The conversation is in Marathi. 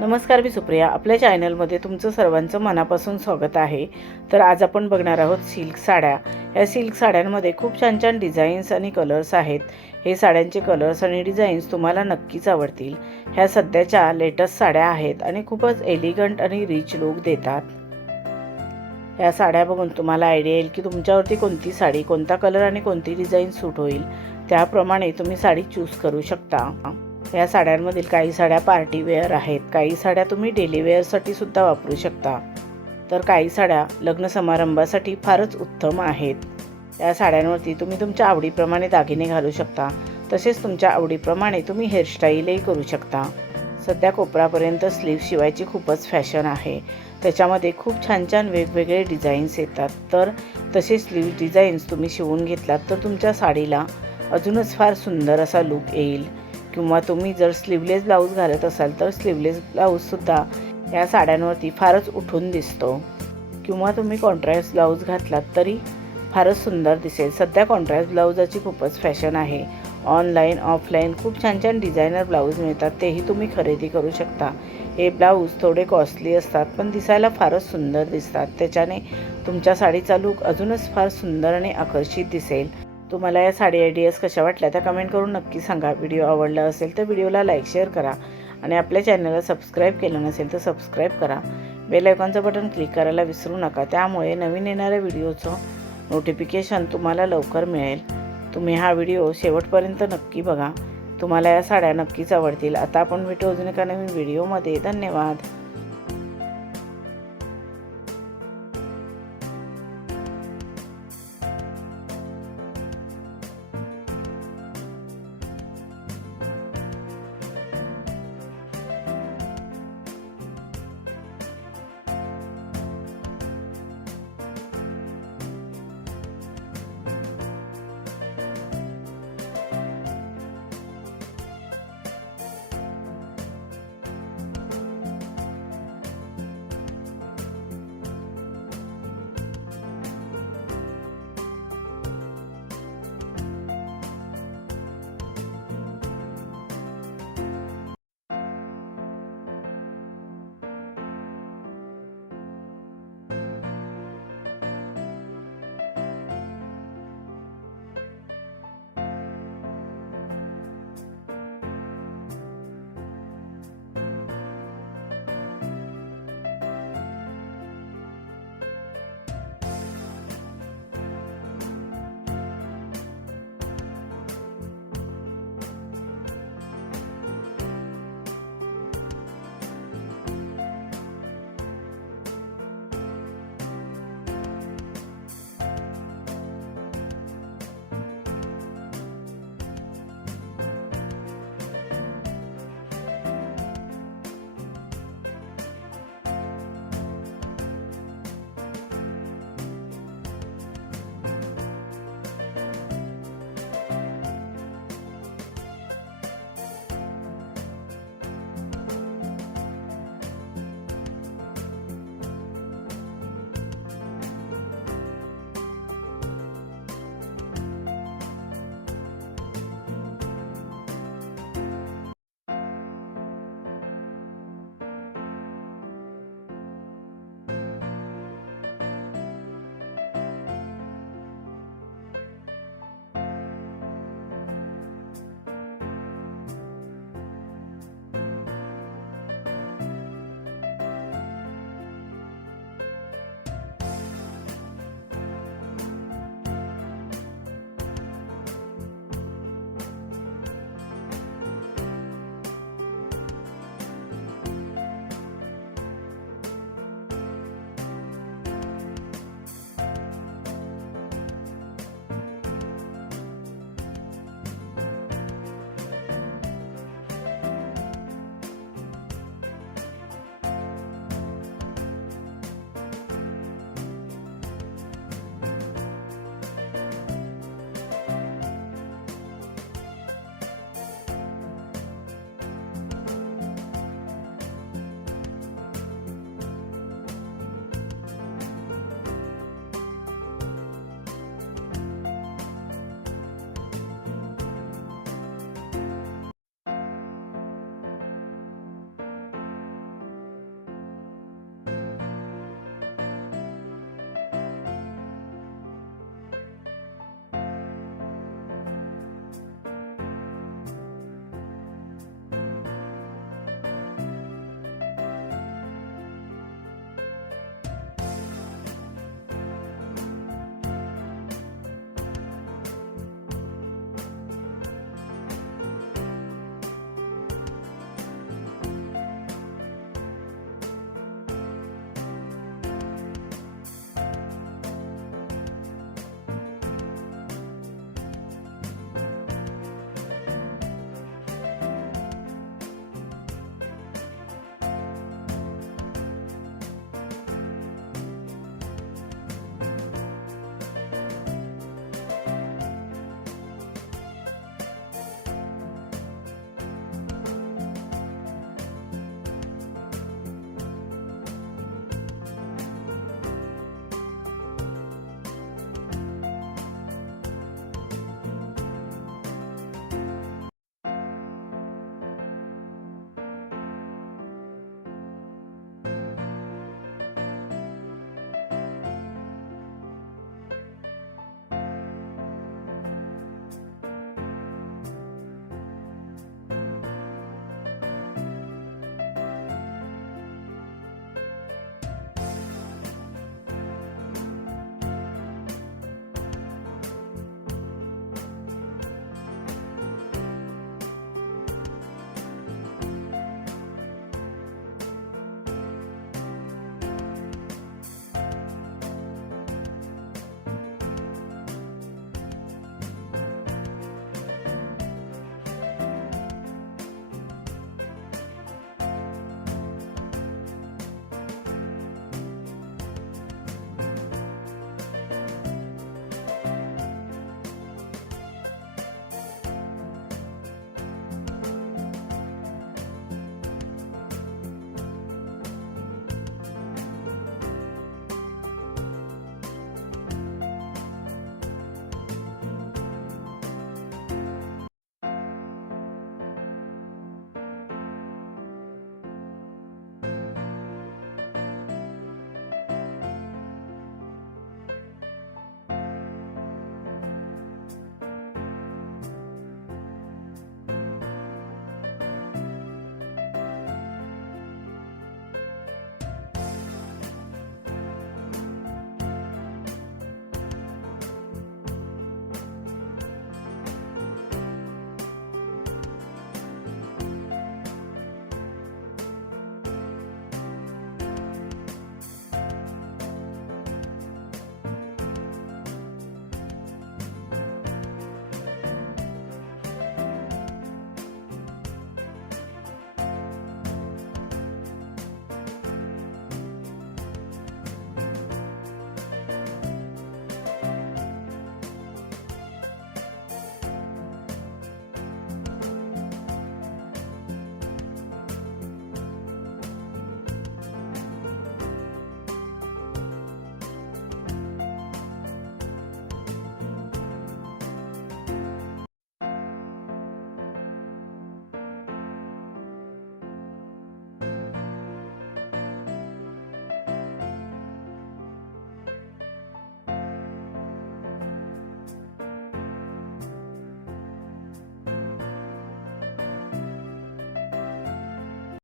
नमस्कार, मी सुप्रिया. आपल्या चॅनलमध्ये तुमचं सर्वांचं मनापासून स्वागत आहे. तर आज आपण बघणार आहोत सिल्क साड्या. या सिल्क साड्यांमध्ये खूप छान छान डिझाईन्स आणि कलर्स आहेत. हे साड्यांचे कलर्स आणि डिझाईन्स तुम्हाला नक्कीच आवडतील. ह्या सध्याच्या लेटेस्ट साड्या आहेत आणि खूपच एलिगंट आणि रिच लुक देतात. या साड्या बघून तुम्हाला आयडिया येईल की तुमच्यावरती कोणती साडी, कोणता कलर आणि कोणती डिझाईन सूट होईल. त्याप्रमाणे तुम्ही साडी चूज करू शकता. या साड्यांमधील काही साड्या पार्टी वेअर आहेत, काही साड्या तुम्ही डेली वेअरसाठी सुद्धा वापरू शकता, तर काही साड्या लग्न समारंभासाठी फारच उत्तम आहेत. या साड्यांवरती तुम्ही तुमच्या आवडीप्रमाणे दागिने घालू शकता, तसेच तुमच्या आवडीप्रमाणे तुम्ही हेअरस्टाईलही करू शकता. सध्या कोपरापर्यंत स्लीव्ह शिवायची खूपच फॅशन आहे. त्याच्यामध्ये खूप छान छान वेगवेगळे डिझाईन्स येतात. तर तसे स्लीव्ह डिझाईन्स तुम्ही शिवून घेतलात तर तुमच्या साडीला अजूनच फार सुंदर असा लुक येईल. किंवा तुम्ही जर स्लीवलेस ब्लाऊज घालत असाल तर स्लीवलेस ब्लाऊजसुद्धा या साड्यांवरती फारच उठून दिसतो. किंवा तुम्ही कॉन्ट्रास्ट ब्लाऊज घातलात तरी फारच सुंदर दिसेल. सध्या कॉन्ट्रास्ट ब्लाऊजाची खूपच फॅशन आहे. ऑनलाईन ऑफलाईन खूप छान छान डिझायनर ब्लाऊज मिळतात, तेही तुम्ही खरेदी करू शकता. हे ब्लाऊज थोडे कॉस्टली असतात पण दिसायला फारच सुंदर दिसतात. त्याच्याने तुमच्या साडीचा लूक अजूनच फार सुंदर आणि आकर्षित दिसेल. तुम्हाला या साडी आयडियाज कशा वाटल्या त्या कमेंट करून नक्की सांगा. व्हिडिओ आवडला असेल तर व्हिडिओला लाईक शेअर करा आणि आपल्या चॅनलला सबस्क्राईब केलं नसेल तर सबस्क्राईब करा. बेल आयकॉनचं बटन क्लिक करायला विसरू नका, त्यामुळे नवीन येणाऱ्या व्हिडिओचं नोटिफिकेशन तुम्हाला लवकर मिळेल. तुम्ही हा व्हिडिओ शेवटपर्यंत नक्की बघा. तुम्हाला या साड्या नक्कीच आवडतील. आता आपण भेटू अजून एका नवीन व्हिडिओमध्ये. धन्यवाद.